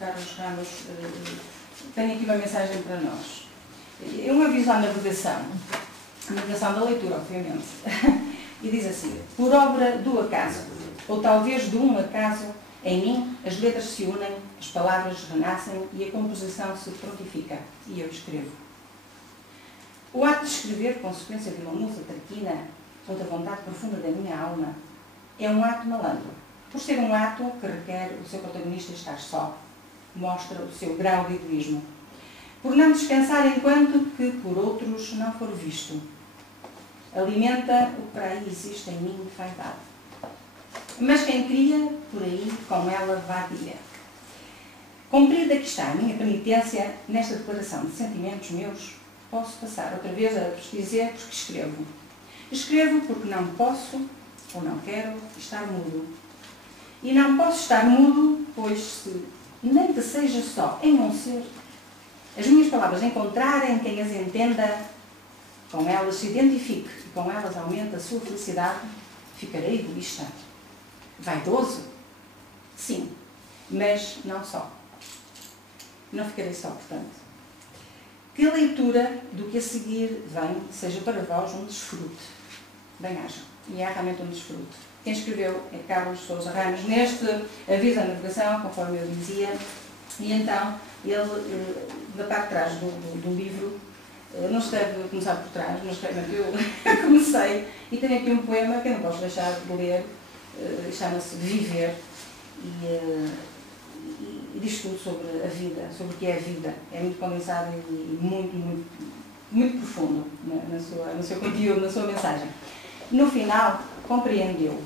Carlos Ramos tem aqui uma mensagem para nós. É um aviso à navegação da leitura, obviamente, e diz assim: por obra do acaso, ou talvez de um acaso, em mim as letras se unem, as palavras renascem e a composição se prontifica, e eu escrevo. O ato de escrever, consequência de uma musa traquina, contra a vontade profunda da minha alma, é um ato malandro, por ser um ato que requer o seu protagonista estar só, mostra o seu grau de egoísmo, por não dispensar enquanto que por outros não for visto, alimenta o que para aí existe em mim de vaidade. Mas quem cria, por aí, com ela vá direto. Cumprida que está a minha penitência nesta declaração de sentimentos meus, posso passar outra vez a dizer porque escrevo. Escrevo porque não posso, ou não quero, estar mudo. E não posso estar mudo, pois se, nem que seja só em não ser, as minhas palavras encontrarem quem as entenda, com elas se identifique e com elas aumente a sua felicidade, ficarei egoísta. Vaidoso? Sim, mas não só. Não ficarei só, portanto. Que a leitura do que a seguir vem seja para vós um desfrute. Bem-ajam. E é realmente um desfrute. Quem escreveu é Carlos Sousa Ramos neste aviso à navegação, conforme eu dizia, e então ele, da parte de trás do livro, não se deve começar por trás, mas realmente eu comecei, e tenho aqui um poema que eu não posso deixar de ler, chama-se Viver, e diz tudo sobre a vida, sobre o que é a vida. É muito condensado e muito profundo no seu conteúdo, na sua mensagem. No final, compreendeu,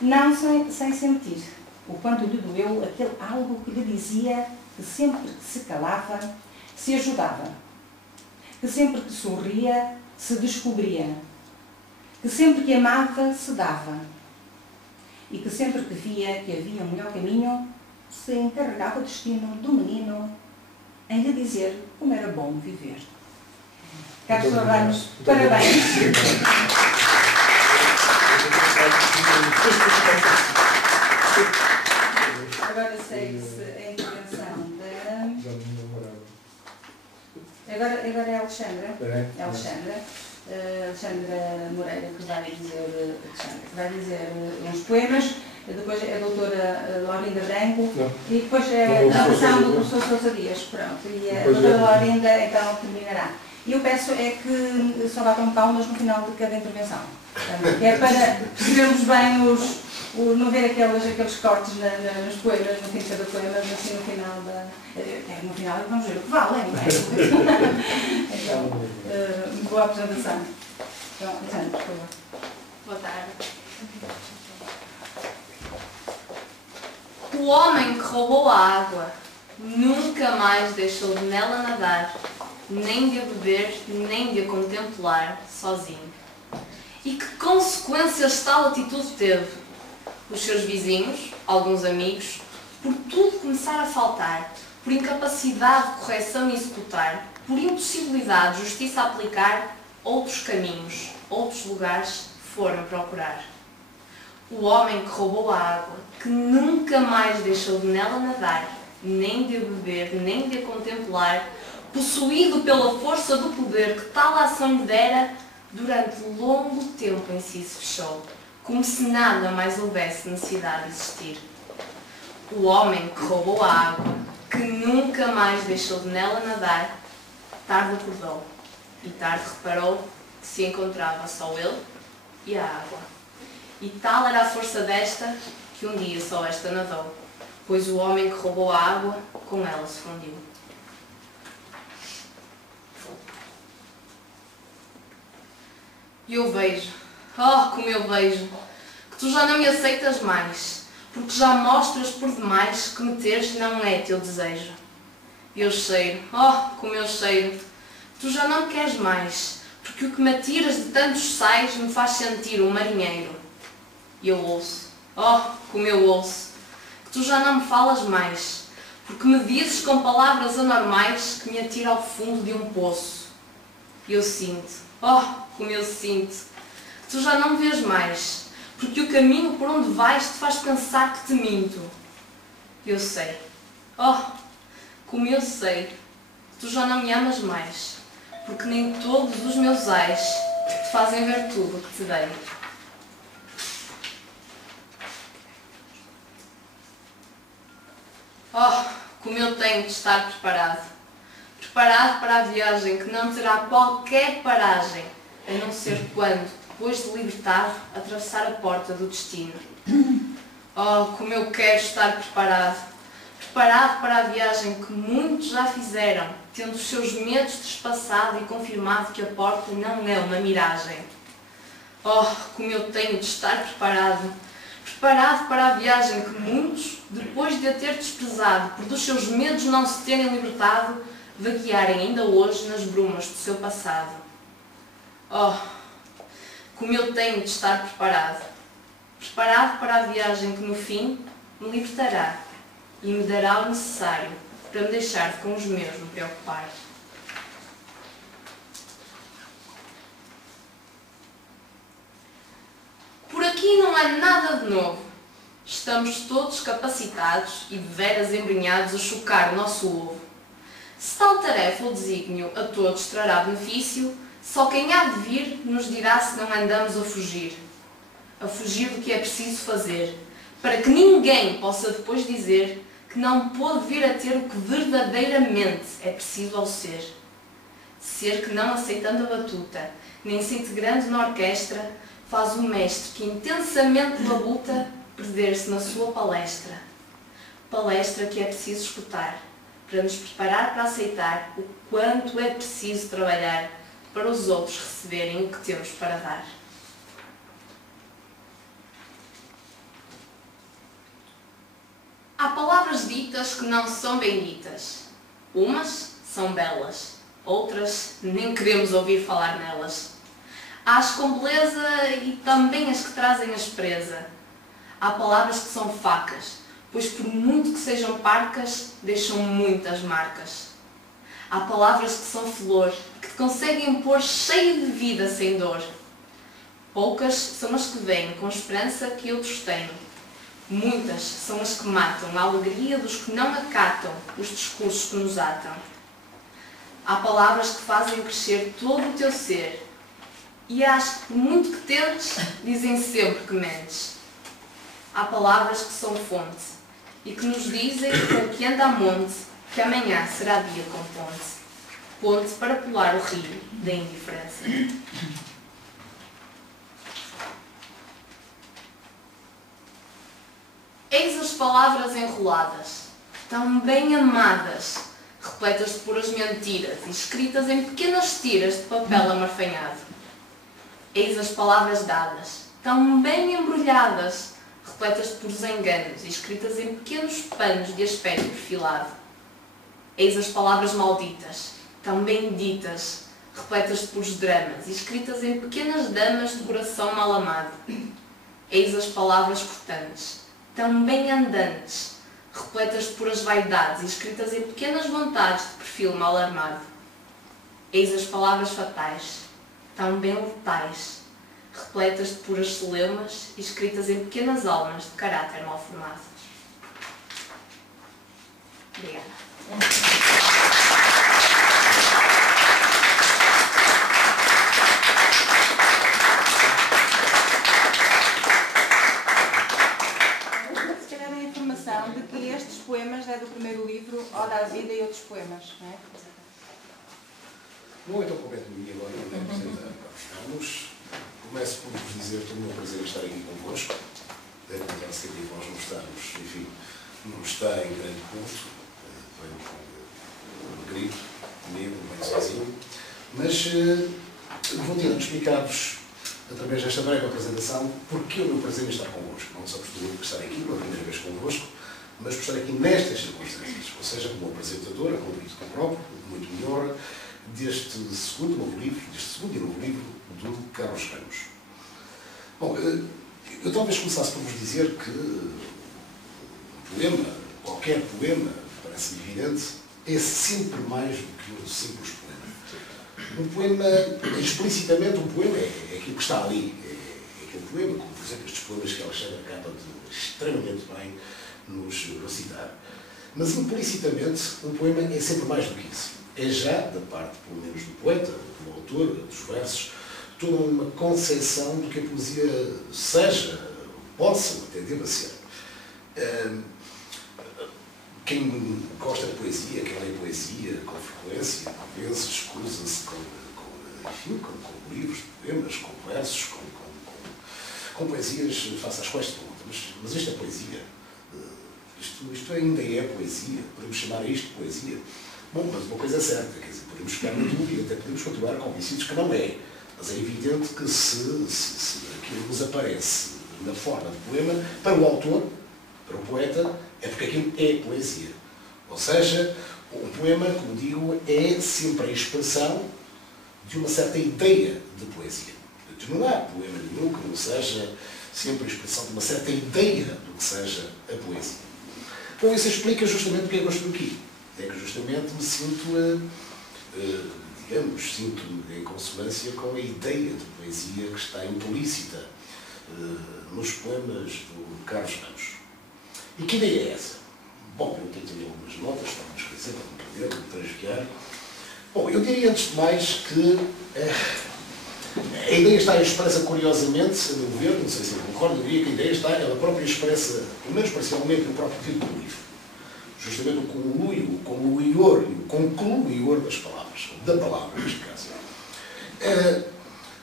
não sem sentir, o quanto lhe doeu aquele algo que lhe dizia que sempre que se calava, se ajudava, que sempre que sorria, se descobria, que sempre que amava, se dava, e que sempre que via que havia um melhor caminho, se encarregava o destino do menino em lhe dizer como era bom viver. Carlos Ramos, parabéns. Agora segue-se a intervenção da... Agora é a Alexandra. É a Alexandra. Alexandra Moreira, que vai dizer uns poemas, depois é a doutora Laurinda Branco, e depois é a versão do professor Sousa Dias. Pronto, e a doutora Laurinda então terminará. E eu peço é que só batam palmas no final de cada intervenção, que é para percebermos bem não ver aqueles cortes nos poemas, no fim de cada poema, mas assim no final no final vamos ver o que valem, não é? Então, boa apresentação. Então, Alexandre, por favor. Boa tarde. O homem que roubou a água nunca mais deixou de nela nadar, nem de a beber, nem de a contemplar sozinho. E que consequências tal atitude teve? Os seus vizinhos, alguns amigos, por tudo começar a faltar, por incapacidade de correção e executar, por impossibilidade de justiça a aplicar, outros caminhos, outros lugares foram procurar. O homem que roubou a água, que nunca mais deixou de nela nadar, nem de a beber, nem de a contemplar, possuído pela força do poder que tal ação lhe dera, durante longo tempo em si se fechou, como se nada mais houvesse necessidade de existir. O homem que roubou a água, que nunca mais deixou de nela nadar, tarde acordou e tarde reparou que se encontrava só ele e a água. E tal era a força desta que um dia só esta nadou, pois o homem que roubou a água com ela se fundiu. E eu vejo, oh, como eu vejo, que tu já não me aceitas mais, porque já mostras por demais que me teres não é teu desejo. E eu cheiro, oh, como eu cheiro, que tu já não me queres mais, porque o que me atiras de tantos sais me faz sentir um marinheiro. E eu ouço, oh, como eu ouço, que tu já não me falas mais, porque me dizes com palavras anormais que me atira ao fundo de um poço. E eu sinto, oh, como eu sinto, que tu já não me vês mais, porque o caminho por onde vais te faz pensar que te minto. Eu sei, Oh, como eu sei, tu já não me amas mais, porque nem todos os meus ais te fazem ver tudo o que te dei. Oh, como eu tenho de estar preparado. Preparado para a viagem que não terá qualquer paragem, a não ser quando, depois de libertado, atravessar a porta do destino. Oh, como eu quero estar preparado. Preparado para a viagem que muitos já fizeram, tendo os seus medos trespassado e confirmado que a porta não é uma miragem. Oh, como eu tenho de estar preparado. Preparado para a viagem que muitos, depois de a ter desprezado, por dos seus medos não se terem libertado, vaguearem ainda hoje nas brumas do seu passado. Oh, como eu tenho de estar preparado. Preparado para a viagem que no fim me libertará e me dará o necessário para me deixar com os meus me preocupar. Por aqui não há nada de novo. Estamos todos capacitados e de veras embrenhados a chocar o nosso ovo. Se tal tarefa ou desígnio a todos trará benefício, só quem há de vir nos dirá se não andamos a fugir do que é preciso fazer, para que ninguém possa depois dizer que não pôde vir a ter o que verdadeiramente é preciso ao ser. Ser que não aceitando a batuta, nem se integrando na orquestra, faz o mestre que intensamente labuta perder-se na sua palestra. Palestra que é preciso escutar, para nos preparar para aceitar o quanto é preciso trabalhar para os outros receberem o que temos para dar. Há palavras ditas que não são bem ditas. Umas são belas, outras nem queremos ouvir falar nelas. Há as com beleza e também as que trazem aspereza. Há palavras que são facas, pois por muito que sejam parcas, deixam muitas marcas. Há palavras que são flor, que te conseguem pôr cheio de vida sem dor. Poucas são as que vêm com esperança que outros têm. Muitas são as que matam a alegria dos que não acatam os discursos que nos atam. Há palavras que fazem crescer todo o teu ser, e as que, por muito que tentes, dizem sempre que mentes. Há palavras que são fonte, e que nos dizem para que anda a monte, que amanhã será dia com ponte. Ponte para pular o rio da indiferença. Eis as palavras enroladas, tão bem amadas, repletas de puras mentiras e escritas em pequenas tiras de papel amarfanhado. Eis as palavras dadas, tão bem embrulhadas, repletas de puros enganos e escritas em pequenos panos de aspecto perfilado. Eis as palavras malditas, tão bem ditas, repletas de puros dramas e escritas em pequenas damas de coração mal amado. Eis as palavras cortantes, tão bem andantes, repletas de puras vaidades e escritas em pequenas vontades de perfil mal armado. Eis as palavras fatais, tão bem letais, repletas de puras celeumas e escritas em pequenas almas de caráter mal formado. Obrigada. De que estes poemas é do primeiro livro, Oda à Vida e outros poemas, não é? Não é tão completo de mim agora, não é apresentamos. Começo por vos dizer que é um prazer estar aqui convosco. Deve notar-se que aqui nós não estamos, enfim, não está em grande ponto, venho com um grito, comigo, bem sozinho, mas vou tentar explicar-vos, através desta breve apresentação, porque o meu prazer em estar convosco. Não só por estar aqui pela primeira vez convosco, mas por estar aqui nestas circunstâncias, ou seja, como apresentadora, como crítico próprio, muito me honra, deste segundo e novo livro do Carlos Ramos. Bom, eu talvez começasse por vos dizer que um poema, qualquer poema, parece evidente, é sempre mais do que um simples poema. Um poema, explicitamente, um poema é aquilo que está ali, é aquele poema, como por exemplo estes poemas que Alexandre acaba de extremamente bem nos recitar. Mas implicitamente um poema é sempre mais do que isso. É já, da parte pelo menos do poeta, do autor, dos versos, toda uma concepção do que a poesia seja, possa até deva ser. Quem gosta de poesia, quem lê poesia com frequência, por vezes escusa-se com livros de poemas, com versos, com poesias face às quais se pergunta, mas isto é poesia? Isto ainda é poesia? Podemos chamar a isto de poesia? Bom, mas uma coisa é certa, quer dizer, podemos ficar na dúvida, até podemos continuar convencidos que não é. Mas é evidente que se aquilo nos aparece na forma de poema, para o autor, para o poeta, é porque aquilo é poesia. Ou seja, um poema, como digo, é sempre a expressão de uma certa ideia de poesia. Não há poema nenhum que não seja sempre a expressão de uma certa ideia do que seja a poesia. Então isso explica justamente o que é que eu estou aqui. É que justamente me sinto, sinto em consonância com a ideia de poesia que está implícita nos poemas do Carlos Ramos. E que ideia é essa? Bom, eu tenho também algumas notas para me esquecer, para me perder, para me transviar. Bom, eu diria antes de mais que a ideia está expressa curiosamente, a meu ver, não sei se eu concordo, eu diria que a ideia está, ela própria expressa, pelo menos parcialmente, no próprio título do livro. Justamente o conluio, o concluidor e o concluidor das palavras, da palavra, neste caso.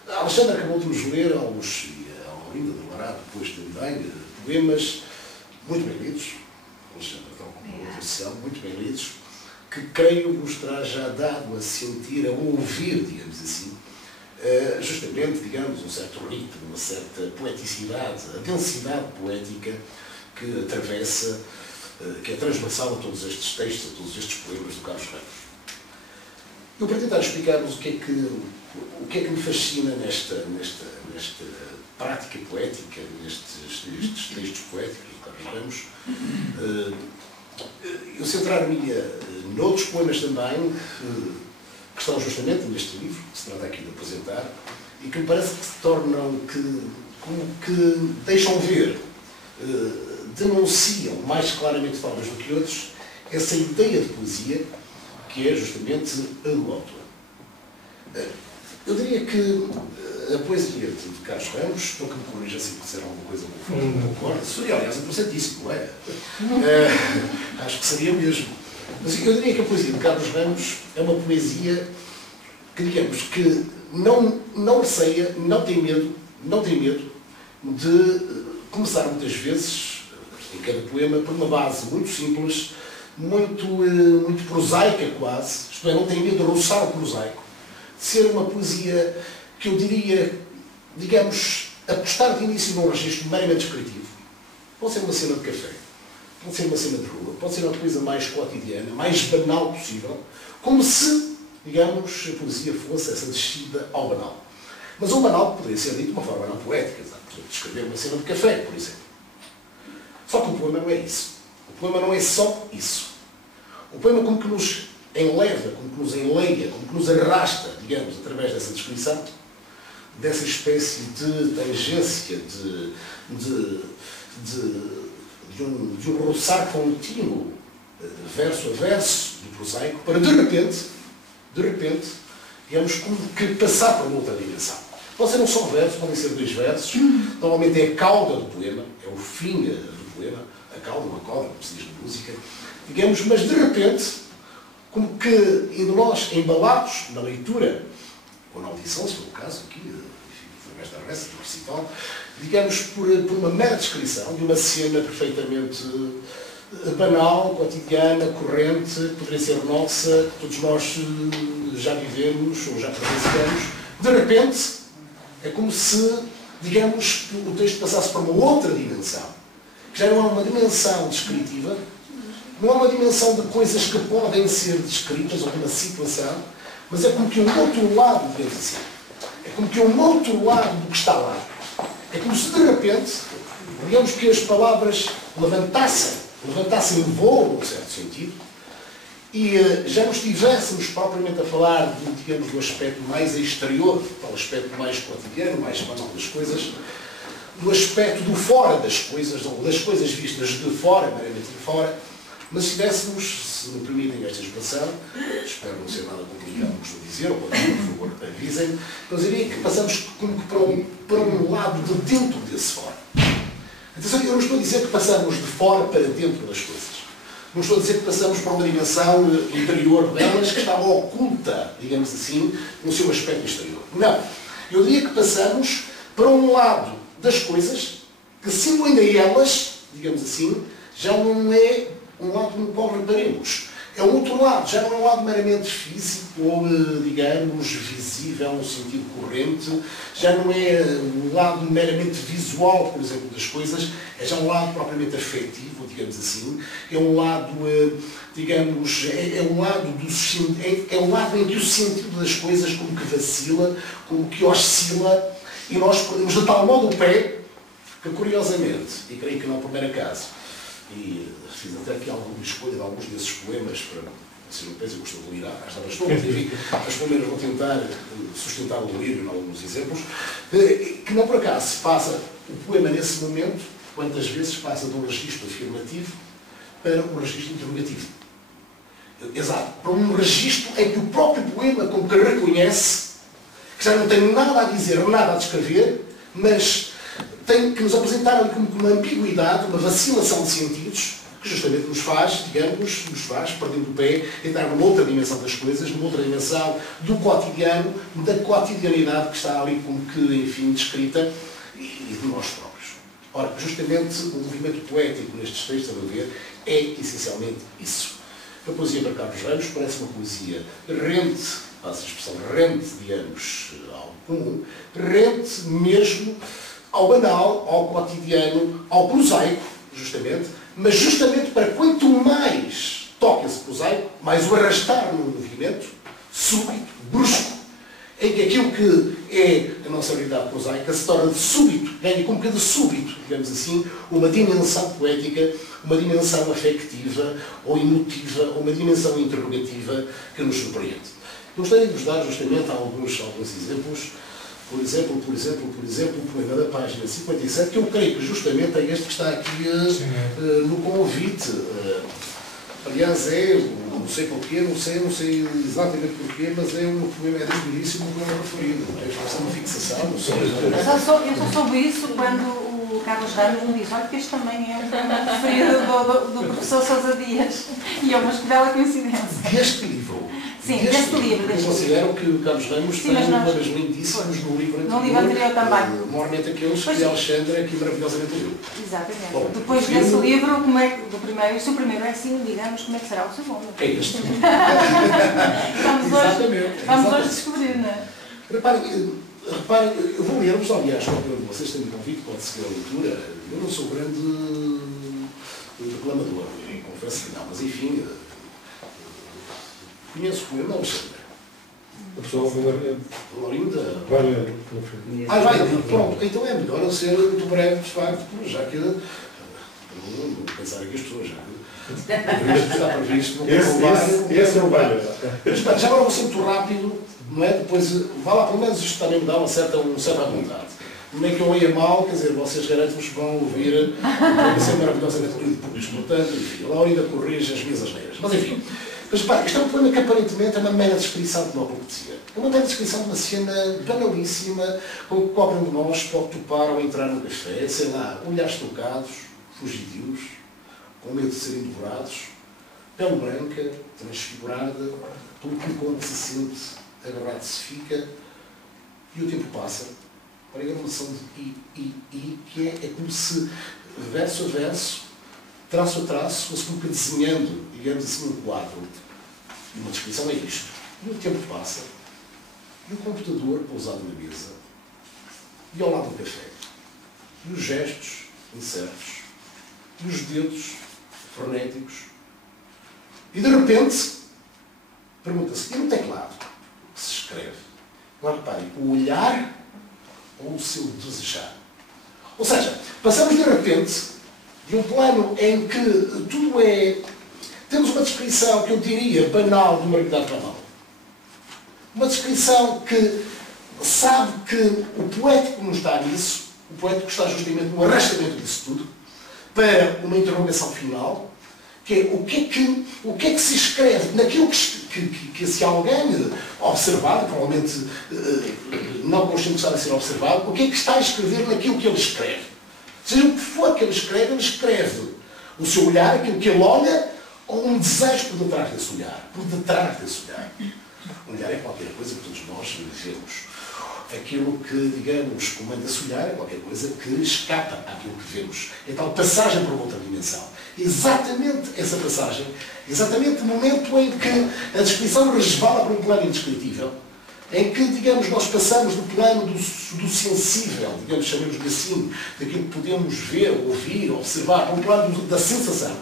A Alexandra acabou de nos ler, ao ainda de Lará, depois também, poemas muito bem lidos, Alexandra, tal como a outra sessão, muito bem lidos, que creio vos terá já dado a sentir, a ouvir, digamos assim, justamente, digamos, um certo ritmo, uma certa poeticidade, a densidade poética que atravessa, que é transversal a todos estes textos, a todos estes poemas do Carlos Ramos. Eu, para tentar explicar-vos o que é que me fascina nesta prática poética, nestes textos poéticos do Carlos Ramos, eu centrar-me-ia noutros poemas também, que estão justamente neste livro, que se trata aqui de apresentar, e que me parece que se tornam, que deixam ver, denunciam mais claramente formas do que outros, essa ideia de poesia que é justamente a do autor. Eu diria que a poesia de Carlos Ramos, estou que me corrija se disser alguma coisa não concordo, seria aliás interessantíssimo, não é? Acho que seria mesmo. Mas eu diria que a poesia de Carlos Ramos é uma poesia que, digamos, que não receia, não tem medo de começar muitas vezes, em cada poema, por uma base muito simples, muito prosaica quase, isto é, não tem medo de roçar o prosaico, de ser uma poesia que eu diria, digamos, apostar de início num registro meramente descritivo. Pode ser uma cena de café, pode ser uma cena de rua, pode ser uma coisa mais cotidiana, mais banal possível, como se, digamos, a poesia fosse essa descida ao banal. Mas o banal poderia ser dito de uma forma não poética, descrever uma cena de café, por exemplo. Só que o poema não é isso. O poema não é só isso. O poema como que nos enleva, como que nos enleia, como que nos arrasta, digamos, através dessa descrição, dessa espécie de tangência, de um roçar contínuo, verso a verso, do prosaico, para de repente, digamos, como que passar para uma outra dimensão. Pode ser um só verso, podem ser dois versos, normalmente é a cauda do poema, é o fim do poema, a cauda, uma cauda, como se diz na música, digamos, mas de repente, como que, indo nós embalados na leitura, ou na audição, se for o caso, aqui, através da reza, do recital, digamos, por uma mera descrição de uma cena perfeitamente banal, cotidiana, corrente, poderia ser nossa, que todos nós já vivemos ou já presenciamos, de repente, é como se, digamos, o texto passasse para uma outra dimensão, que já não é uma dimensão descritiva, não é uma dimensão de coisas que podem ser descritas, ou de uma situação, mas é como que um outro lado, digamos assim, é como que um outro lado do que está lá. É como se de repente, digamos que as palavras levantassem voo, num certo sentido, e já não estivéssemos propriamente a falar, digamos, do aspecto mais exterior, do aspecto mais cotidiano, mais banal das coisas, do aspecto do fora das coisas, ou das coisas vistas de fora, meramente de fora, Mas se tivéssemos, se me permitem esta expressão, espero não ser nada complicado o que estou a dizer, ou por favor avisem, mas eu diria que passamos como que para um lado de dentro desse fora. Atenção, eu não estou a dizer que passamos de fora para dentro das coisas. Não estou a dizer que passamos para uma dimensão interior delas que estava oculta, digamos assim, no seu aspecto exterior. Não. Eu diria que passamos para um lado das coisas que, sendo ainda elas, digamos assim, já não é um lado no qual reparemos. É um outro lado, já não é um lado meramente físico ou, digamos, visível no sentido corrente, já não é um lado meramente visual, por exemplo, das coisas, é já um lado propriamente afetivo, digamos assim, é um lado, digamos, é um lado em que o sentido das coisas como que vacila, como que oscila, e nós podemos de tal modo o pé, que curiosamente, e creio que não é o primeiro caso, e fiz até aqui alguma escolha de alguns desses poemas para ser um peso, eu gosto de ler às horas todas, enfim, mas pelo menos vou tentar sustentar o lírio em alguns exemplos, que não por acaso se passa o poema nesse momento, quantas vezes passa de um registro afirmativo para um registro interrogativo. Exato, para um registro em que o próprio poema como que reconhece que já não tem nada a dizer, nada a descrever, mas tem que nos apresentar ali como uma ambiguidade, uma vacilação de sentidos, que justamente nos faz, digamos, perdendo o pé, entrar numa outra dimensão das coisas, numa outra dimensão do cotidiano, da cotidianidade que está ali como que, enfim, descrita, e de nós próprios. Ora, justamente o movimento poético nestes textos, a meu ver, é essencialmente isso. A poesia para Carlos Ramos parece uma poesia rente, passa a expressão rente, digamos, ao comum, rente mesmo ao banal, ao cotidiano, ao prosaico, justamente, mas justamente para quanto mais toca esse prosaico, mais o arrastar num movimento súbito, brusco, em que aquilo que é a nossa realidade prosaica se torna de súbito, ganha como que de súbito, digamos assim, uma dimensão poética, uma dimensão afectiva ou emotiva, ou uma dimensão interrogativa que nos surpreende. Eu gostaria de vos dar justamente alguns exemplos. Por exemplo, o poema da página 57, que eu creio que justamente é este que está aqui no convite. Aliás, não sei porquê, não sei exatamente porquê, mas é um poema lindíssimo que não é referido. É uma fixação, não sei. Eu só soube isso quando o Carlos Ramos me disse, olha que este também é um poema preferido do professor Sousa Dias. E é uma bela coincidência. Deste livro. Sim, deste livro. Eu considero que o Carlos Ramos tem poemas lindíssimos no livro anterior. No livro anterior também. Normalmente aqueles que a Alexandra aqui maravilhosamente leu. Exatamente. Bom, depois desse livro, se o primeiro é assim, digamos, como é que será o segundo? É este. Vamos hoje descobrir, não é? Reparem, eu vou ler-vos, aliás, quando vocês têm convite, pode seguir a leitura. Eu não sou grande reclamador, confesso que não, mas enfim, conheço o poema, Alexandre. A pessoa vai ler. Laurinda? Vai ler. Vai, pronto. Então é melhor eu ser muito breve, de facto, já que não pensar aqui as pessoas, já que está previsto. Esse não vai ler. Já agora vou ser muito rápido, não é? Depois, vá lá, pelo menos isto também me dá uma certa vontade. Não é que eu leia mal, quer dizer, vocês garanto-vos que vão ouvir, vai ser maravilhosamente lido por isto. Portanto, enfim, a Laurinda corrige as minhas asneiras. Mas enfim. Mas repare, isto é um poema que aparentemente é uma mera descrição de uma poesia. É uma mera descrição de uma cena banalíssima com que qualquer um de nós pode topar ao entrar no café, sei lá, olhares trocados, fugidios, com medo de serem devorados, pele branca, transfigurada, pelo que enquanto se sente, agarrado se fica, e o tempo passa. Para a noção de que é como se, verso a verso, traço a traço, fosse como que desenhando, digamos assim, um quadro. E uma descrição é isto. E o tempo passa, e o computador pousado na mesa, e ao lado do café, e os gestos incertos, e os dedos frenéticos, e de repente, pergunta-se, e no teclado que se escreve? Agora reparem, o olhar ou o seu desejar? Ou seja, passamos de repente de um plano em que tudo é... Temos uma descrição que eu diria banal de uma realidade banal. Uma descrição que sabe que o poético não está nisso, o poético está justamente no arrastamento disso tudo, para uma interrogação final, que é o que é que se escreve naquilo que esse alguém observado, provavelmente não consciente de ser observado, o que é que está a escrever naquilo que ele escreve. Seja o que for que ele escreve o seu olhar, aquilo que ele olha, ou um desejo por detrás desse olhar. Por detrás desse olhar. O olhar é qualquer coisa que todos nós vemos. Aquilo que, digamos, comanda esse olhar é qualquer coisa que escapa àquilo que vemos. É tal passagem para outra dimensão. Exatamente essa passagem, exatamente o momento em que a descrição resvala para um plano indescritível, em que, digamos, nós passamos do plano do sensível, digamos, chamemos-lhe assim, daquilo que podemos ver, ouvir, observar, para um plano da sensação,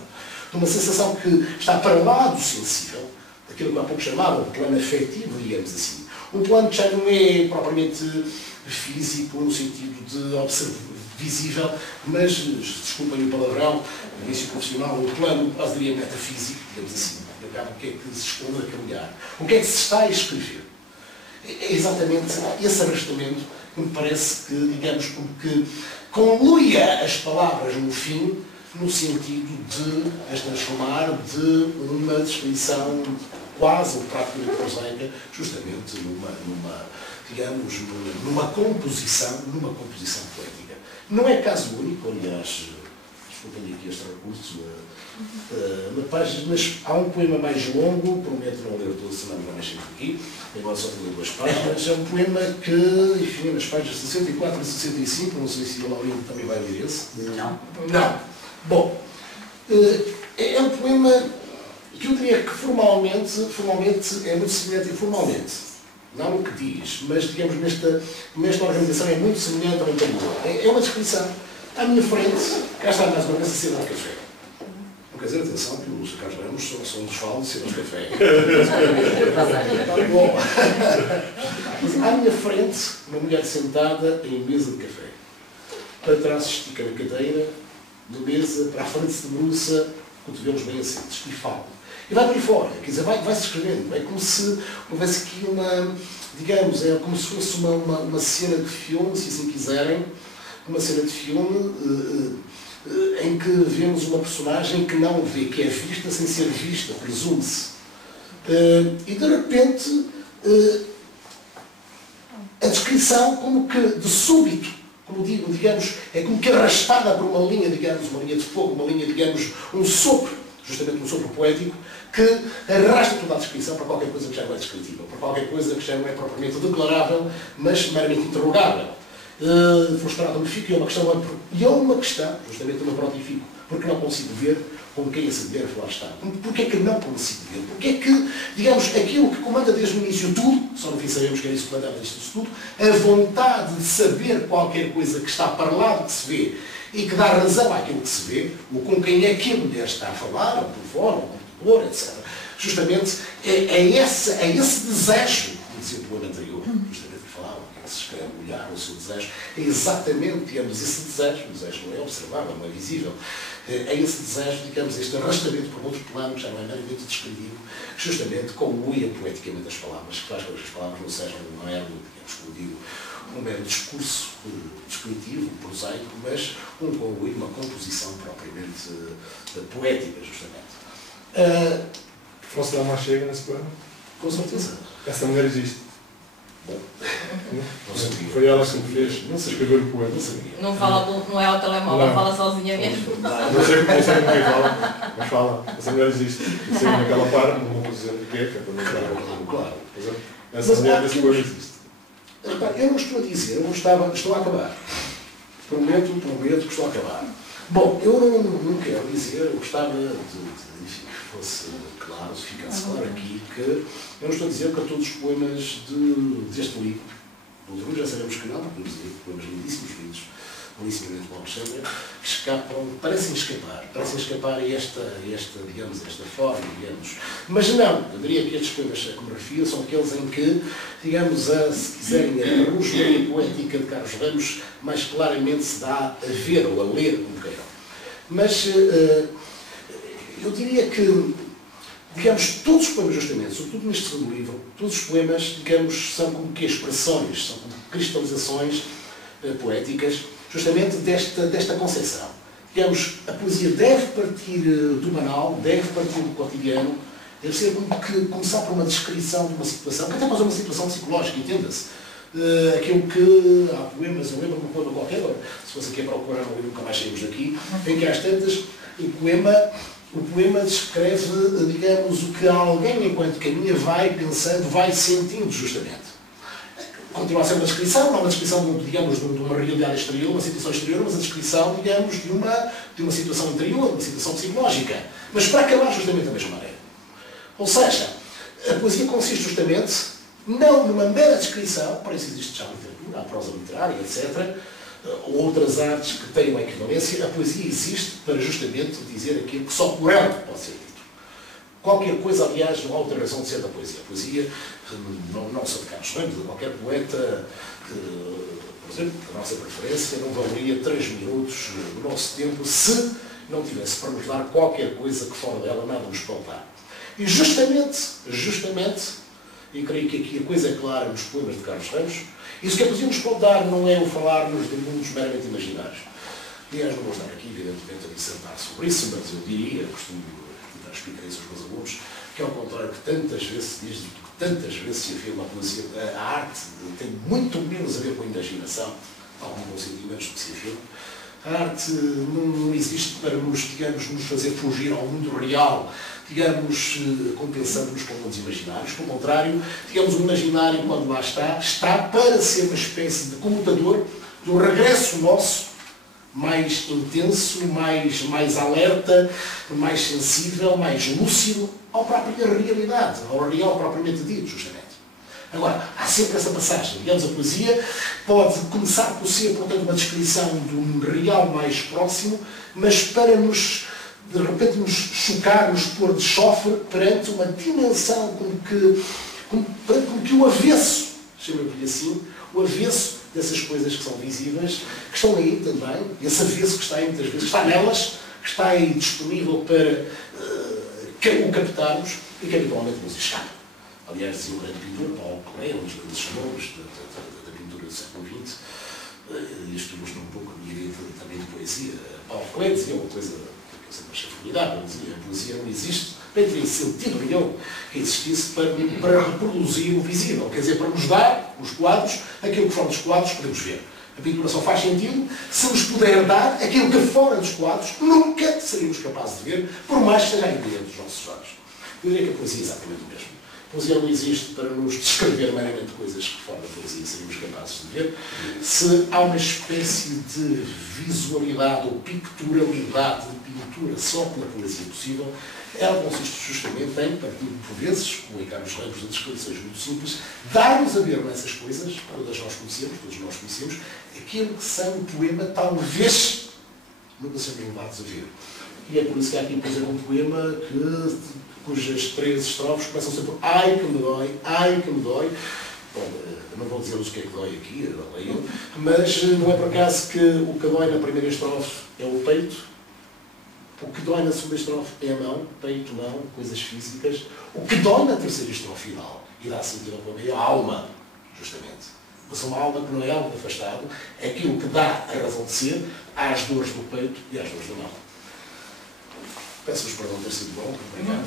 de uma sensação que está para lá do sensível, daquilo que há pouco chamava o plano afetivo, digamos assim. Um plano que já não é propriamente físico, no sentido de visível, mas, desculpem o palavrão, no início profissional, o plano, quase diria metafísico, digamos assim. O que é que se esconde naquele olhar? O que é que se está a escrever? É exatamente esse arrastamento que me parece que, digamos, que conluia as palavras no fim, no sentido de as transformar de uma descrição quase praticamente prosaica, justamente numa composição poética. Não é caso único, aliás, desculpem aqui este recurso, mas há um poema mais longo, prometo não ler todo, senão não mexer aqui, embora só tenha 2 páginas, é um poema que, enfim, nas páginas 64 e 65, não sei se o Laurindo também vai ler esse. Não. Não. Bom, é um poema que eu diria que formalmente é muito semelhante informalmente. Não no que diz, mas, digamos, nesta organização é muito semelhante ao anterior. É uma descrição. À minha frente, cá está mais uma vez a cena de café. Não quer dizer, atenção, que os Carlos Ramos só nos falam de cena de café. Bom, à minha frente, uma mulher sentada em mesa de café. Para trás estica na cadeira, de mesa, para a frente se debruça, cotovelos bem assentos, e fala. E vai por aí fora, quer dizer, vai-se escrevendo. É como se houvesse aqui digamos, é como se fosse uma cena de filme, se assim quiserem, uma cena de filme em que vemos uma personagem que não vê, que é vista sem ser vista, presume-se. E de repente, a descrição como que de súbito, como digo, digamos, é como que arrastada por uma linha, digamos, uma linha de fogo, uma linha, digamos, um sopro, justamente um sopro poético, que arrasta toda a descrição para qualquer coisa que já não é descritível, para qualquer coisa que já não é propriamente declarável, mas meramente interrogável. Frustrado me fico, e é uma questão, justamente eu me prontifico, porque não consigo ver com quem essa mulher lá está. Porquê é que não consigo ver? Porquê é que, digamos, aquilo que comanda desde o início tudo, só no fim sabemos que era isso que comandava desde isto tudo, a vontade de saber qualquer coisa que está para lá do que se vê e que dá razão àquilo que se vê, ou com quem é que a mulher está a falar, ou por fora, ou por cor, etc. Justamente é esse desejo, que dizia o poema anterior, justamente que falava, que se escreve o olhar, o seu desejo, é exatamente, digamos, esse desejo, o desejo não é observável, não é visível, é esse desejo, digamos, este arrastamento por outro plano, que já não é meramente descritivo, justamente conluia poeticamente as palavras, que faz com que as palavras não sejam um mero, digamos, como digo, um mero discurso descritivo, prosaico, mas conlui uma composição propriamente poética, justamente. Posso dar uma chega nesse poema? Com certeza. Essa mulher existe. Bom, não sabia. Foi ela que me fez Não escrever o poema. Não sabia. Não é ao telemóvel, Não. fala sozinha mesmo. Não sei como quem fala, mas fala. Essa mulher existe. Eu sei como é que ela para, não vou dizer o que é para não Claro, claro. Essa mulher, esse poema existe. Repare, eu não estou a dizer, estou a acabar. Prometo que estou a acabar. Bom, eu não quero dizer, eu gostava enfim, que fosse claro, se ficasse claro aqui, que eu não estou a dizer que a todos os poemas deste livro, do outro livro já sabemos que não, porque poemas lindíssimos, lindos, belíssimamente bons, que escapam, parecem escapar a esta forma, digamos. Mas não, eu diria que estes poemas a que me refiro são aqueles em que, digamos, se quiserem, a rosmaria poética de Carlos Ramos mais claramente se dá a ver ou a ler, como queiram. Mas eu diria que, digamos, todos os poemas, justamente, sobretudo neste segundo livro, todos os poemas, digamos, são como que expressões, são como cristalizações poéticas, justamente desta concepção. Digamos, a poesia deve partir do banal, deve partir do cotidiano, deve ser começar por uma descrição de uma situação, que até pode ser uma situação psicológica, entenda-se. Aquilo que há poemas, eu lembro-me de um poema qualquer, se fosse aqui a procurar, nunca mais saímos daqui, em que às tantas o poema descreve, digamos, o que alguém, enquanto caminha, vai pensando, vai sentindo, justamente. Continua a ser uma descrição, não uma descrição, digamos, de uma realidade exterior, uma situação exterior, mas a descrição, digamos, de uma situação interior, de uma situação psicológica. Mas para acabar justamente da mesma maneira. Ou seja, a poesia consiste justamente, não numa mera descrição, para isso existe já a literatura, a prosa literária, etc., ou outras artes que têm uma equivalência, a poesia existe para justamente dizer aquilo que só por ela pode ser dito. Qualquer coisa, aliás, não há outra razão de ser da poesia. A poesia, não só de Carlos Ramos, de qualquer poeta, por exemplo, a nossa preferência, não valeria 3 minutos do nosso tempo se não tivesse para nos dar qualquer coisa que fora dela nada nos pode dar. E justamente, e creio que aqui a coisa é clara nos poemas de Carlos Ramos, isso que a poesia nos pode dar não é o falar-nos de mundos meramente imaginários. Aliás, não vou estar aqui, evidentemente, a dissertar sobre isso, mas eu diria, costumo tentar explicar isso aos meus alunos, que ao contrário que tantas vezes se diz, que tantas vezes se afirma, a poesia, a arte tem muito menos a ver com a imaginação, alguns sentimentos que se afirmam. A arte não existe para digamos, nos fazer fugir ao mundo real, digamos, compensando-nos com mundos imaginários. Pelo contrário, digamos, o imaginário, quando lá está para ser uma espécie de comutador do regresso nosso mais intenso, mais alerta, mais sensível, mais lúcido à própria realidade, ao real propriamente dito, justamente. Agora, há sempre essa passagem. Digamos, a poesia pode começar por ser, portanto, uma descrição de um real mais próximo, mas para nos, de repente, nos chocar, nos pôr de chofre perante uma dimensão como que o avesso, chama-lhe assim, o avesso dessas coisas que são visíveis, que estão aí também, esse avesso que está aí muitas vezes, que está nelas, que está aí disponível para o captarmos e que habitualmente nos escapa. Aliás, dizia o grande pintor, Paulo Coelho, um dos grandes nomes da pintura do século XX, e isto ilustra um pouco a minha ideia também de poesia. Paulo Coelho dizia uma coisa que eu sempre achei formidável, dizia a poesia não existe, bem teria sentido nenhum que existisse para reproduzir o visível, quer dizer, para nos dar, os quadros, aquilo que fora dos quadros podemos ver. A pintura só faz sentido se nos puder dar aquilo que fora dos quadros nunca seríamos capazes de ver, por mais que esteja aí dentro dos nossos olhos. Eu diria que a poesia é exatamente o mesmo. A poesia não existe para nos descrever meramente coisas que fora da poesia seríamos capazes de ver. Se há uma espécie de visualidade ou picturalidade de pintura só pela poesia possível, ela consiste justamente em, partir por vezes, como em Carlos Ramos, de descrições muito simples, dar-nos a ver nessas coisas, todos nós conhecemos, aquilo que são um poema, talvez nunca sejam levados a ver. E é por isso que há aqui, por exemplo, um poema cujas 3 estrofes começam sempre por ai que me dói. Bom, não vou dizer-vos o que é que dói aqui, mas não é por acaso que o que dói na primeira estrofe é o peito, o que dói na segunda estrofe é a mão, peito, mão, coisas físicas, o que dói na terceira estrofe final, e dá sentido ao poema, é a alma, justamente. Mas uma alma que não é algo afastado, é aquilo que dá a razão de ser às dores do peito e às dores da mão. Peço-vos perdão ter sido bom. Obrigado.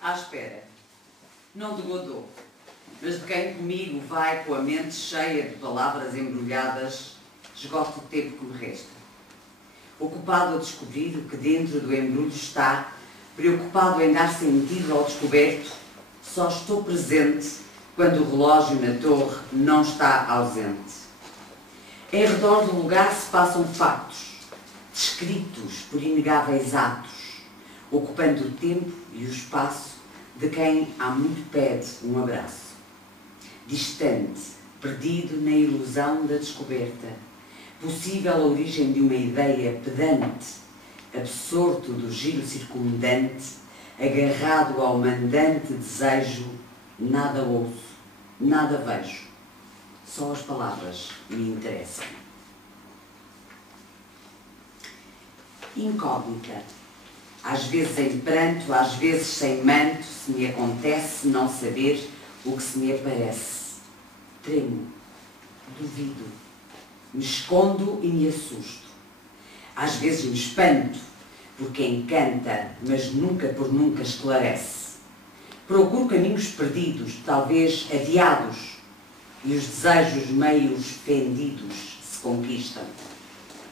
À espera. Não te godou. Mas de quem comigo vai com a mente cheia de palavras embrulhadas, esgoto o tempo que me resta. Ocupado a descobrir o que dentro do embrulho está, preocupado em dar sentido ao descoberto, só estou presente quando o relógio na torre não está ausente. Em redor do lugar se passam factos, descritos por inegáveis atos, ocupando o tempo e o espaço de quem há muito pede um abraço. Distante, perdido na ilusão da descoberta, possível a origem de uma ideia pedante, absorto do giro circundante, agarrado ao mandante desejo, nada ouço, nada vejo, só as palavras me interessam. Incógnita, às vezes em pranto, às vezes sem manto, se me acontece não saber o que se me aparece. Tremo, duvido, me escondo e me assusto. Às vezes me espanto, porque encanta, mas nunca por nunca esclarece. Procuro caminhos perdidos, talvez adiados, e os desejos meios fendidos se conquistam.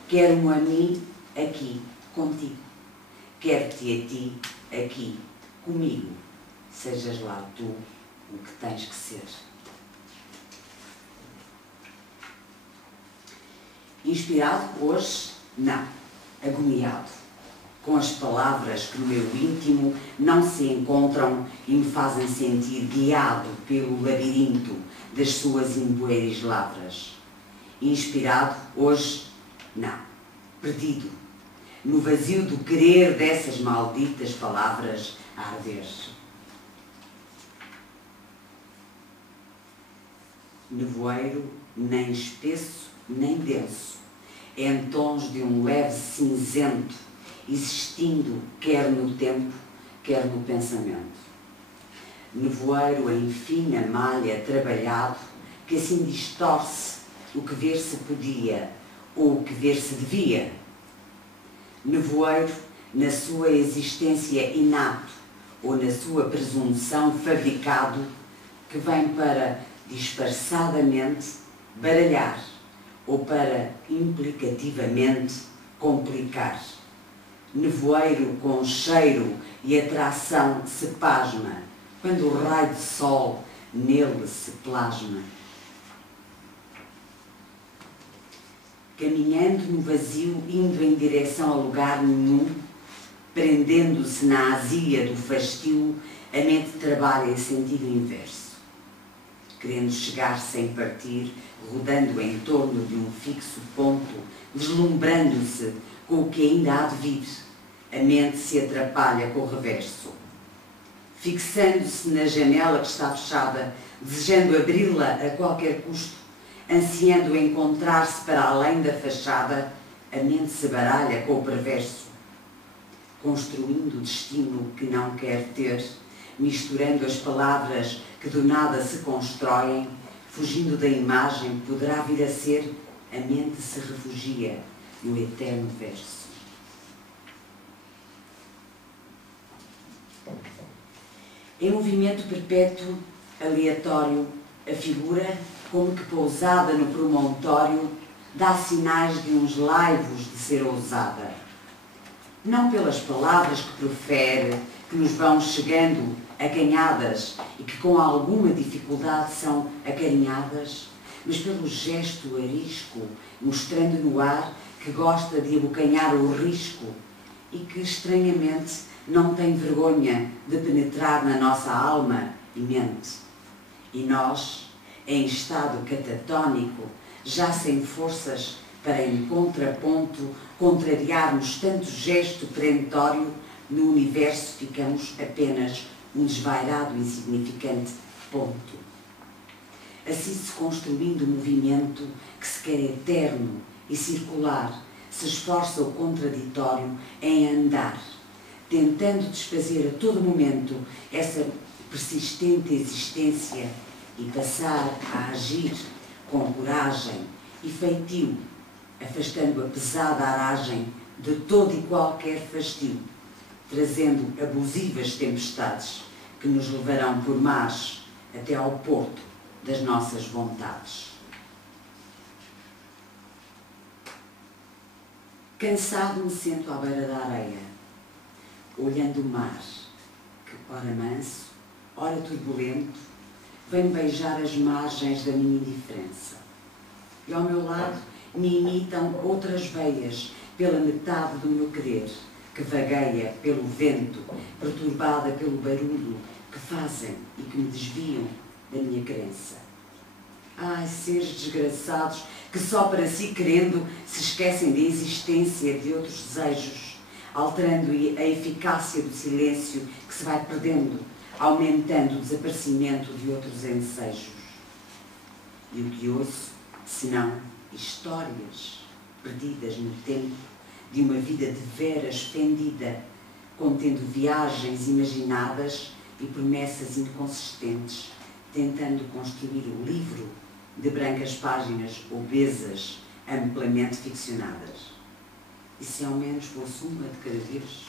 Quero-me a mim aqui, contigo. Quero-te a ti aqui, comigo. Sejas lá tu o que tens que ser. Inspirado hoje? Não. Agoniado. Com as palavras que no meu íntimo não se encontram e me fazem sentir guiado pelo labirinto das suas imbuéis lavras. Inspirado hoje? Não. Perdido. No vazio do querer dessas malditas palavras a arder. Nevoeiro, nem espesso, nem denso, em tons de um leve cinzento, existindo quer no tempo, quer no pensamento. Nevoeiro em fina malha trabalhado, que assim distorce o que ver-se podia, ou o que ver-se devia. Nevoeiro na sua existência inato, ou na sua presunção fabricado, que vem para disfarçadamente baralhar, ou para implicativamente complicar. Nevoeiro com cheiro e atração se pasma, quando o raio de sol nele se plasma. Caminhando no vazio, indo em direção a lugar nenhum, prendendo-se na azia do fastio, a mente trabalha em sentido inverso, querendo chegar sem partir, rodando em torno de um fixo ponto, deslumbrando-se com o que ainda há de vir. A mente se atrapalha com o reverso, fixando-se na janela que está fechada, desejando abri-la a qualquer custo, ansiando encontrar-se para além da fachada, a mente se baralha com o perverso, construindo o destino que não quer ter, misturando as palavras que do nada se constroem, fugindo da imagem, poderá vir a ser, a mente se refugia no eterno verso. Em movimento perpétuo, aleatório, a figura, como que pousada no promontório, dá sinais de uns laivos de ser ousada. Não pelas palavras que profere, que nos vão chegando acanhadas e que com alguma dificuldade são acarinhadas, mas pelo gesto arisco, mostrando no ar que gosta de abocanhar o risco e que, estranhamente, não tem vergonha de penetrar na nossa alma e mente. E nós, em estado catatónico, já sem forças para em contraponto contrariarmos tanto gesto perentório, no universo ficamos apenas um desvairado e insignificante ponto. Assim se construindo o movimento que se quer eterno e circular, se esforça o contraditório em andar, tentando desfazer a todo momento essa persistente existência e passar a agir com coragem e feitio, afastando a pesada aragem de todo e qualquer fastio, trazendo abusivas tempestades que nos levarão por mares até ao porto das nossas vontades. Cansado me sento à beira da areia, olhando o mar, que ora manso, ora turbulento, vem beijar as margens da minha indiferença. E ao meu lado me imitam outras veias pela metade do meu querer, que vagueia pelo vento, perturbada pelo barulho que fazem e que me desviam da minha crença. Ai, seres desgraçados que só para si querendo se esquecem da existência de outros desejos, alterando a eficácia do silêncio que se vai perdendo, aumentando o desaparecimento de outros ensejos. E o que ouço, senão histórias perdidas no tempo de uma vida de veras fendida, contendo viagens imaginadas e promessas inconsistentes, tentando construir o livro de brancas páginas obesas, amplamente ficcionadas. E se ao menos fosse uma de cada vez?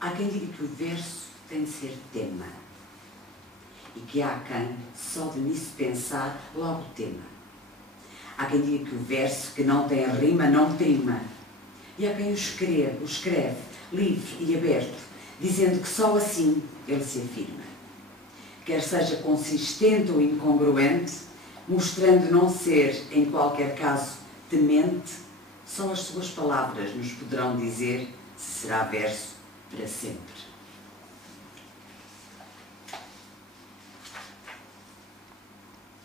Há quem diga que o verso tem de ser tema. E que há quem, só de nisso pensar, logo tema. Há quem diga que o verso que não tem a rima não prima. E há quem o escreve, livre e aberto, dizendo que só assim ele se afirma. Quer seja consistente ou incongruente, mostrando não ser, em qualquer caso, temente, só as suas palavras nos poderão dizer se será verso para sempre.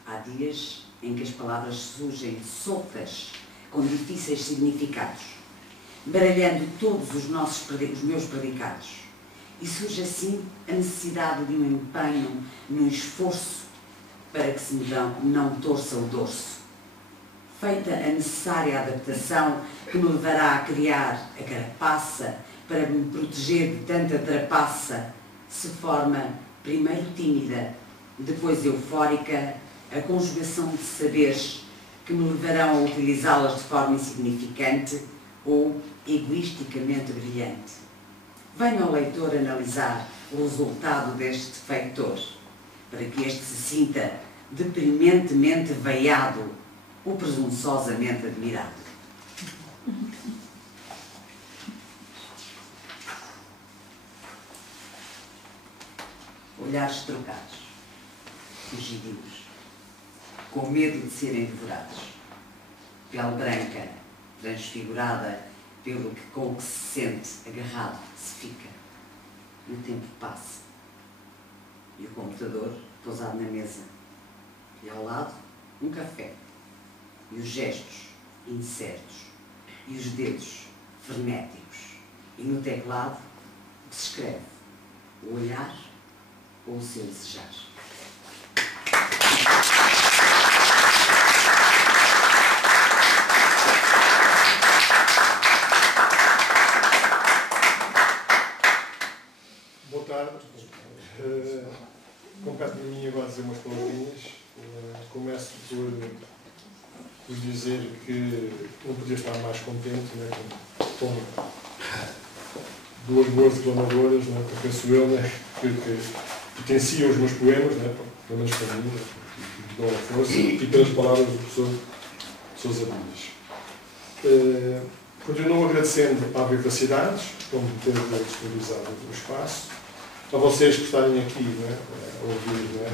Há dias em que as palavras surgem soltas, com difíceis significados, baralhando todos os meus predicados. E surge assim a necessidade de um empenho, num esforço, para que se me não torça o dorso. Feita a necessária adaptação que me levará a criar a carapaça para me proteger de tanta trapaça, se forma, primeiro tímida, depois eufórica, a conjugação de saberes que me levarão a utilizá-las de forma insignificante ou egoisticamente brilhante. Venha o leitor analisar o resultado deste feitor, para que este se sinta deprimentemente veiado ou presunçosamente admirado. Olhares trocados, fugidios, com medo de serem devorados. Pele branca, transfigurada pelo que com o que se sente agarrado se fica. E o tempo passa. E o computador pousado na mesa. E ao lado, um café. E os gestos incertos. E os dedos frenéticos. E no teclado, o que se escreve? O olhar ou o seu desejar? Boa tarde. Compete-me a mim agora dizer umas palavrinhas. Começo por dizer que não podia estar mais contente, né, com duas boas declamadoras, né, que penso eu, né, que potenciam os meus poemas, né, pelo menos para mim, né, que dão a força, e pelas palavras do professor Sousa Dias. Continuo agradecendo à Vivacidades por me ter disponibilizado o espaço, a vocês que estarem aqui, né, a ouvir, né,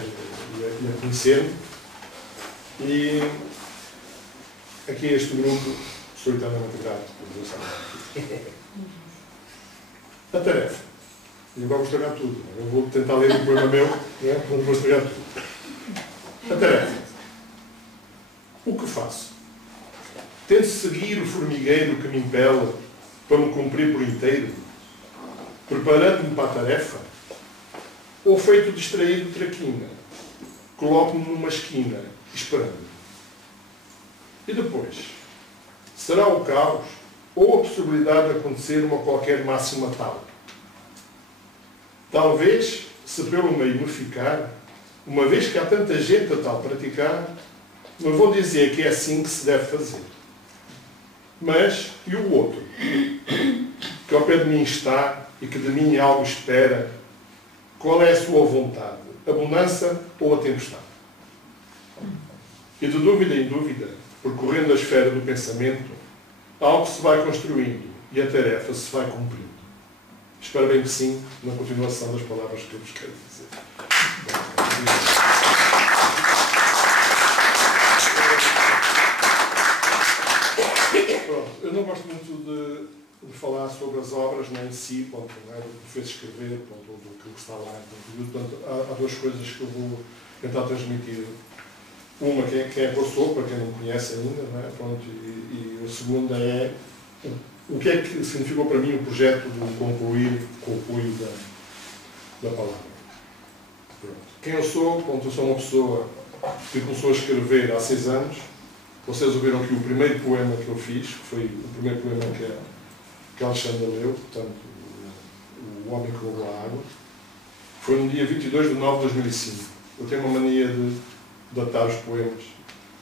e a conhecer-me. E aqui este grupo, sou eternamente grato por Deus estar. A tarefa. E agora vou estragar tudo. Né? Eu vou tentar ler um poema meu, né, onde vou estragar tudo. A tarefa. O que faço? Tento seguir o formigueiro que me impela para me cumprir por inteiro, preparando-me para a tarefa, ou feito distraído traquina, coloco-me numa esquina, esperando. E depois? Será o caos ou a possibilidade de acontecer uma qualquer máxima tal? Talvez, se pelo meio me ficar, uma vez que há tanta gente a tal praticar, me vou dizer que é assim que se deve fazer. Mas, e o outro? Que ao pé de mim está e que de mim algo espera, qual é a sua vontade? A bonança ou a tempestade? E de dúvida em dúvida, percorrendo a esfera do pensamento, algo se vai construindo e a tarefa se vai cumprindo. Espero bem que sim, na continuação das palavras que eu vos quero dizer. Pronto, eu não gosto muito de falar sobre as obras, nem em si, do que fez escrever, ou do que está lá. Portanto, há duas coisas que eu vou tentar transmitir. Uma, quem é que eu sou, para quem não me conhece ainda, não é? Pronto, e a segunda é o que é que significou para mim o projeto de concluir com o apoio da palavra. Pronto. Quem eu sou? Pronto, eu sou uma pessoa que começou a escrever há 6 anos. Vocês ouviram que o primeiro poema que eu fiz, que foi o primeiro poema que a Alexandra leu, portanto, O Homem que Roubou a Água, Foi no dia 22 de nove de 2005. Eu tenho uma mania de datar os poemas.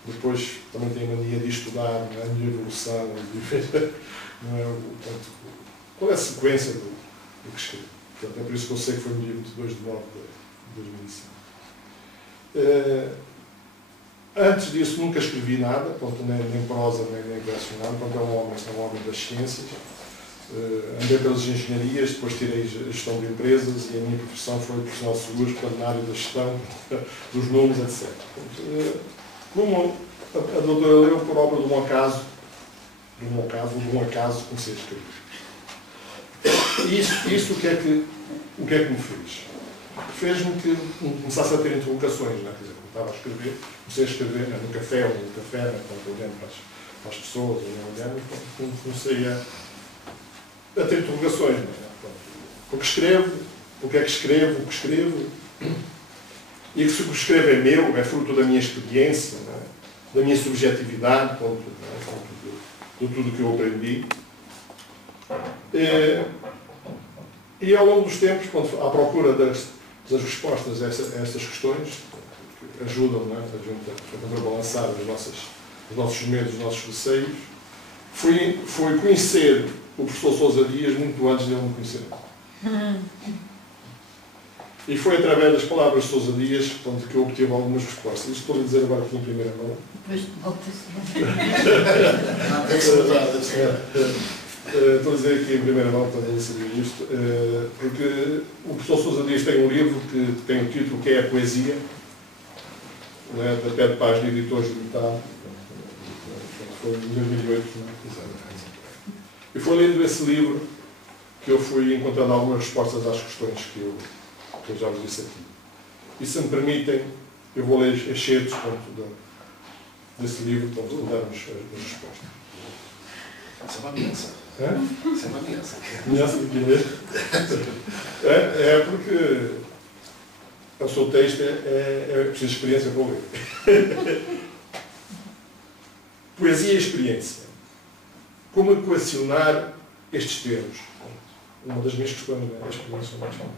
Depois também tenho a mania de estudar, não é? A minha evolução, de ver, não é? Portanto, qual é a sequência do que escrevo. Portanto, é por isso que eu sei que foi no dia 22 de nove de 2005. Antes disso nunca escrevi nada, portanto, nem prosa, nem verso, nada. Portanto, é um homem das ciências. Andei pelas engenharias, depois tirei gestão de empresas e a minha profissão foi profissional de seguros, portanto, na área da gestão, dos números, etc. Como a doutora leu por obra de um acaso, comecei a escrever. E isso o que é que me fez? Fez-me que começasse a ter interrogações, não é? Quer dizer, como estava a escrever, comecei a escrever, não é? No café, quando olhando para as pessoas, olhando, comecei a ter interrogações, não é? O que escrevo, o que é que escrevo, o que escrevo, e que se o que escrevo é meu, é fruto da minha experiência, não é? Da minha subjetividade, de tudo que eu aprendi. E ao longo dos tempos, à procura das respostas a estas questões, que ajudam, não é? A contrabalançar os nossos medos, os nossos receios, fui conhecer o professor Sousa Dias muito antes de ele me conhecer. E foi através das palavras de Sousa Dias, portanto, que eu obtive algumas respostas. Isto estou a dizer agora aqui em primeira mão. Depois volta-se. Estou a dizer aqui em primeira mão, portanto, eu sabia isto, porque o professor Sousa Dias tem um livro que tem o título que é A Poesia, não é? Da Pé de Página Editores Limitado. Foi em 2008, não é? E foi lendo esse livro que eu fui encontrando algumas respostas às questões que eu já vos disse aqui. E se me permitem, eu vou ler excertos desse livro para darmos as respostas. Isso é uma ameaça. Isso é uma ameaça. Ameaça de quê? É porque o seu texto é preciso experiência para ler. Poesia e experiência. Como equacionar estes termos? Uma das minhas questões é a experiência mais famosa.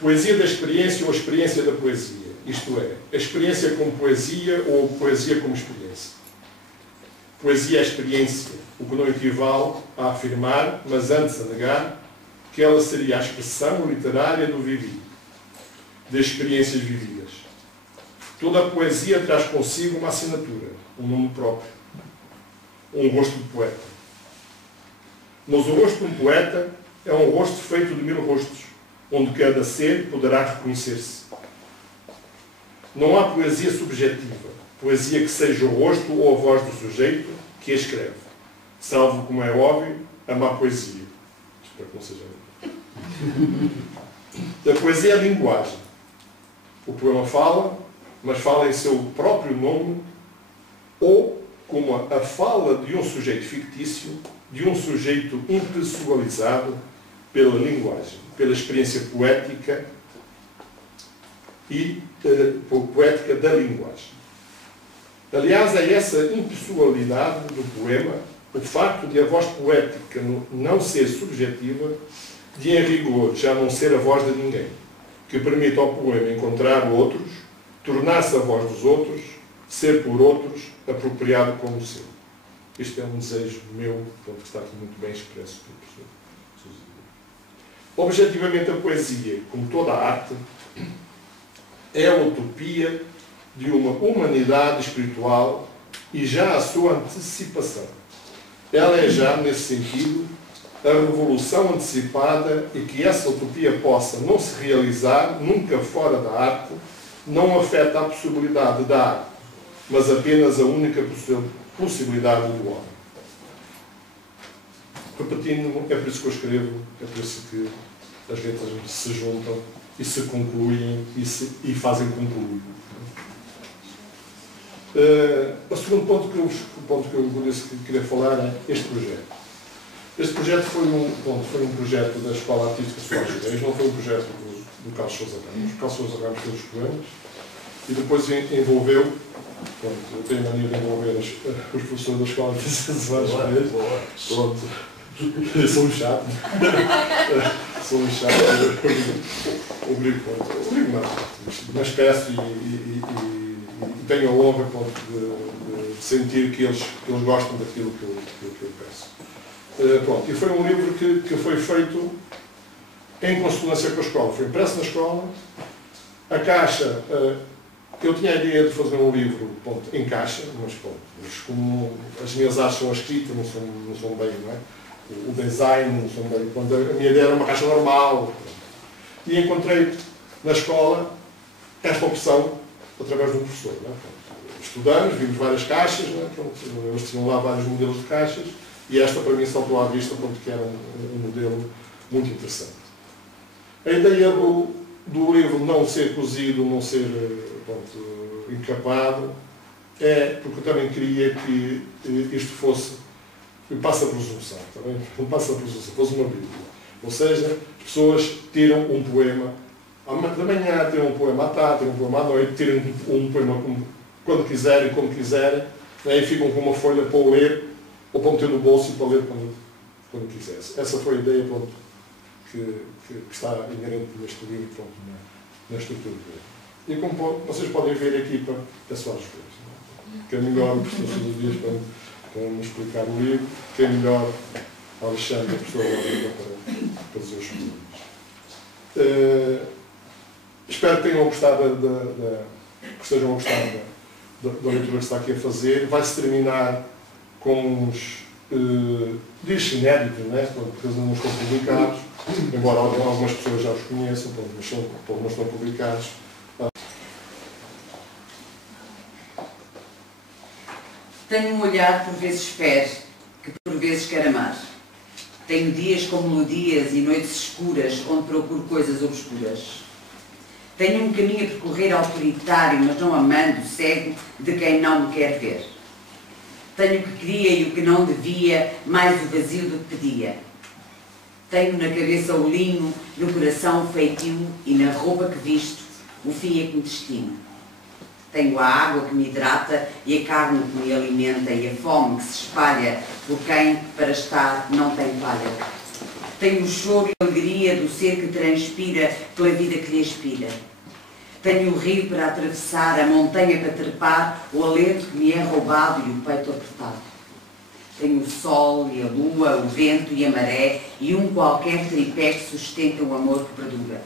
Poesia da experiência ou a experiência da poesia. Isto é, a experiência como poesia ou a poesia como experiência. Poesia é experiência, o que não equivale a afirmar, mas antes a negar, que ela seria a expressão literária do vivido, das experiências vividas. Toda a poesia traz consigo uma assinatura, um nome próprio, um rosto de poeta. Mas o rosto de um poeta é um rosto feito de 1000 rostos, onde cada ser poderá reconhecer-se. Não há poesia subjetiva, poesia que seja o rosto ou a voz do sujeito que a escreve, salvo, como é óbvio, a má poesia. Espero que não seja. A poesia é a linguagem. O poema fala, mas fala em seu próprio nome, ou como a fala de um sujeito fictício, de um sujeito impessoalizado pela linguagem, pela experiência poética e poética da linguagem. Aliás, é essa impessoalidade do poema, o facto de a voz poética não ser subjetiva, de em rigor já não ser a voz de ninguém, que permite ao poema encontrar outros, tornar-se a voz dos outros, ser por outros apropriado como seu. Isto é um desejo meu, que está aqui muito bem expresso pelo professor Sousa Dias. Objetivamente, a poesia, como toda a arte, é a utopia de uma humanidade espiritual e já a sua antecipação. Ela é já, nesse sentido, a revolução antecipada e que essa utopia possa não se realizar nunca fora da arte, não afeta a possibilidade da arte, mas apenas a única possibilidade do homem. Repetindo, é por isso que eu escrevo, é por isso que as letras se juntam e se concluem e fazem concluir. O segundo ponto que eu disse que queria falar é este projeto. Este projeto foi um projeto da Escola Artística Soares Reis, não foi um projeto do Carlos Sousa Ramos. O Carlos Sousa Ramos fez os poemas e depois envolveu, eu tenho a mania de envolver os professores da Escola Artística Soares Reis, Sou um chato. Sou um chato. Obrigo não. Mas peço e tenho a honra de sentir que eles gostam daquilo que eu peço. Pronto. E foi um livro que foi feito em consonância com a escola. Foi impresso na escola. A caixa, eu tinha a ideia de fazer um livro, pronto, em caixa, mas como as minhas artes são escritas, não são bem, não é? O design, não são bem. Pronto, a minha ideia era uma caixa normal. E encontrei na escola esta opção através de um professor. Não é? Pronto, estudamos, vimos várias caixas, não é? Pronto, eles tinham lá vários modelos de caixas e esta para mim saltou à vista, pronto, que era um modelo muito interessante. A ideia do livro não ser cozido, não ser, pronto, encapado, é porque eu também queria que isto fosse, passa a presunção, também, não passa a presunção, fosse uma Bíblia. Ou seja, as pessoas tiram um poema da manhã, tiram um poema à tarde, tiram um poema à noite, tiram um poema quando quiserem, como quiserem, e ficam com uma folha para o ler, ou para meter no bolso e para ler quando quisesse. Essa foi a ideia, pronto, que está inerente neste livro, pronto, na estrutura dele. E como vocês podem ver aqui, é só as coisas. Que é melhor o professor Sousa Dias para nos explicar o livro, que é melhor Alexandre, a pessoa para dizer os coisas. Espero que tenham gostado que estejam a gostar da leitura que está aqui a fazer. Vai-se terminar com uns discos inéditos, né? Porque eles não estão publicados, embora algumas pessoas já os conheçam, mas não estão publicados. Tenho um olhar por vezes fere, que por vezes quer amar. Tenho dias com melodias e noites escuras, onde procuro coisas obscuras. Tenho um caminho a percorrer autoritário, mas não amando, cego, de quem não me quer ver. Tenho o que queria e o que não devia, mais o vazio do que pedia. Tenho na cabeça o linho, no coração o feitio e na roupa que visto o fim é que me destino. Tenho a água que me hidrata e a carne que me alimenta e a fome que se espalha por quem, para estar, não tem palha. Tenho o choro e a alegria do ser que transpira pela vida que lhe aspira. Tenho o rio para atravessar, a montanha para trepar, o alento que me é roubado e o peito apertado. Tenho o sol e a lua, o vento e a maré e um qualquer tripé que sustenta o amor que perdura.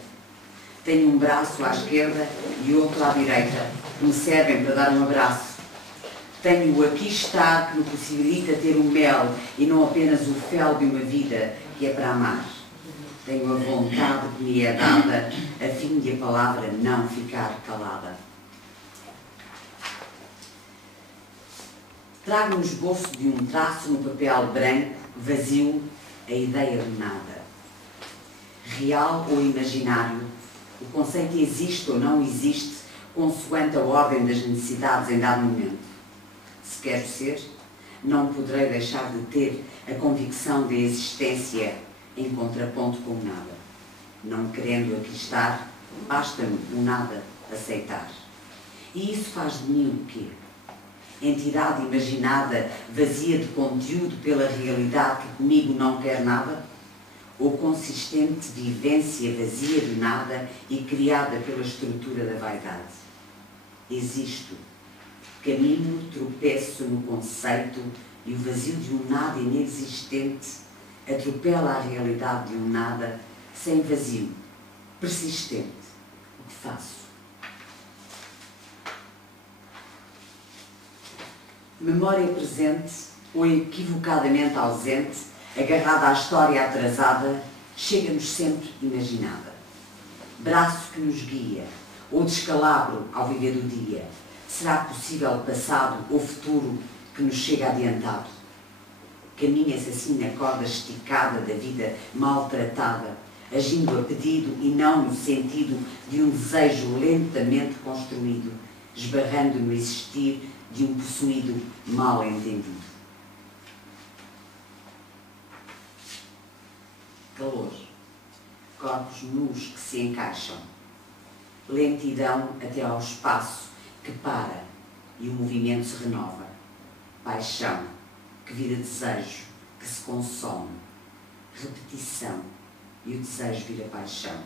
Tenho um braço à esquerda e outro à direita, que me servem para dar um abraço. Tenho o aqui está que me possibilita ter o mel e não apenas o fel de uma vida que é para amar. Tenho a vontade que me é dada a fim de a palavra não ficar calada. Trago no esboço de um traço no papel branco, vazio, a ideia de nada. Real ou imaginário, o conceito existe ou não existe, consoante a ordem das necessidades em dado momento. Se quero ser, não poderei deixar de ter a convicção da existência em contraponto com o nada. Não querendo aqui estar, basta-me o nada aceitar. E isso faz de mim o quê? Entidade imaginada, vazia de conteúdo pela realidade que comigo não quer nada? Ou consistente vivência vazia de nada e criada pela estrutura da vaidade? Existo. Caminho, tropeço no conceito e o vazio de um nada inexistente atropela a realidade de um nada sem vazio, persistente. O que faço? Memória presente ou equivocadamente ausente, agarrada à história atrasada, chega-nos sempre imaginada. Braço que nos guia, ou descalabro ao viver do dia, será possível passado ou futuro que nos chega adiantado? Caminha-se assim na corda esticada da vida maltratada, agindo a pedido e não no sentido de um desejo lentamente construído, esbarrando no existir de um possuído mal entendido. Calor. Corpos nus que se encaixam. Lentidão até ao espaço que para e o movimento se renova. Paixão. Que vira desejo, que se consome. repetição e o desejo vira paixão.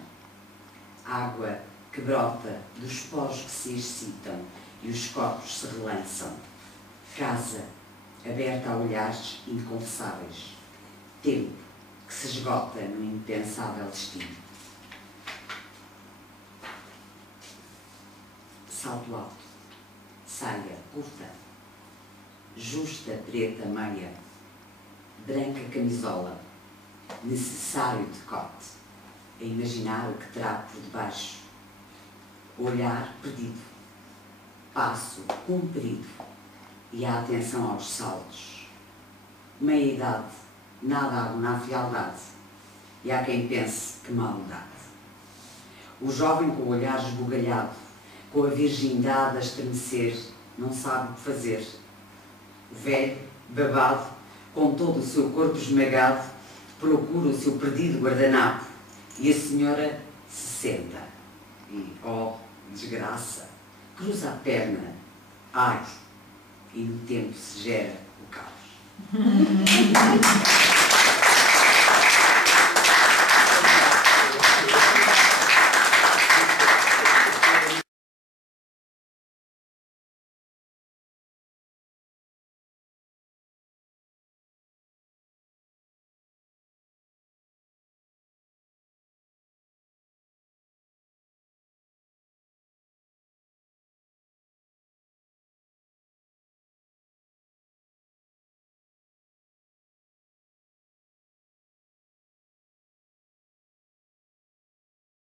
Água que brota dos poros que se excitam e os corpos se relançam. Casa aberta a olhares inconfessáveis. Tempo que se esgota no impensável destino. Salto alto, saia curta, justa preta meia, branca camisola, necessário decote, a imaginar o que terá por debaixo, olhar perdido, passo comprido e a atenção aos saltos, meia-idade, nada na frialdade, e há quem pense que maldade. O jovem com o olhar esbugalhado, com a virgindade a estremecer, não sabe o que fazer. O velho, babado, com todo o seu corpo esmagado, procura o seu perdido guardanapo e a senhora se senta e, oh, desgraça, cruza a perna, ai, e no tempo se gera o caos.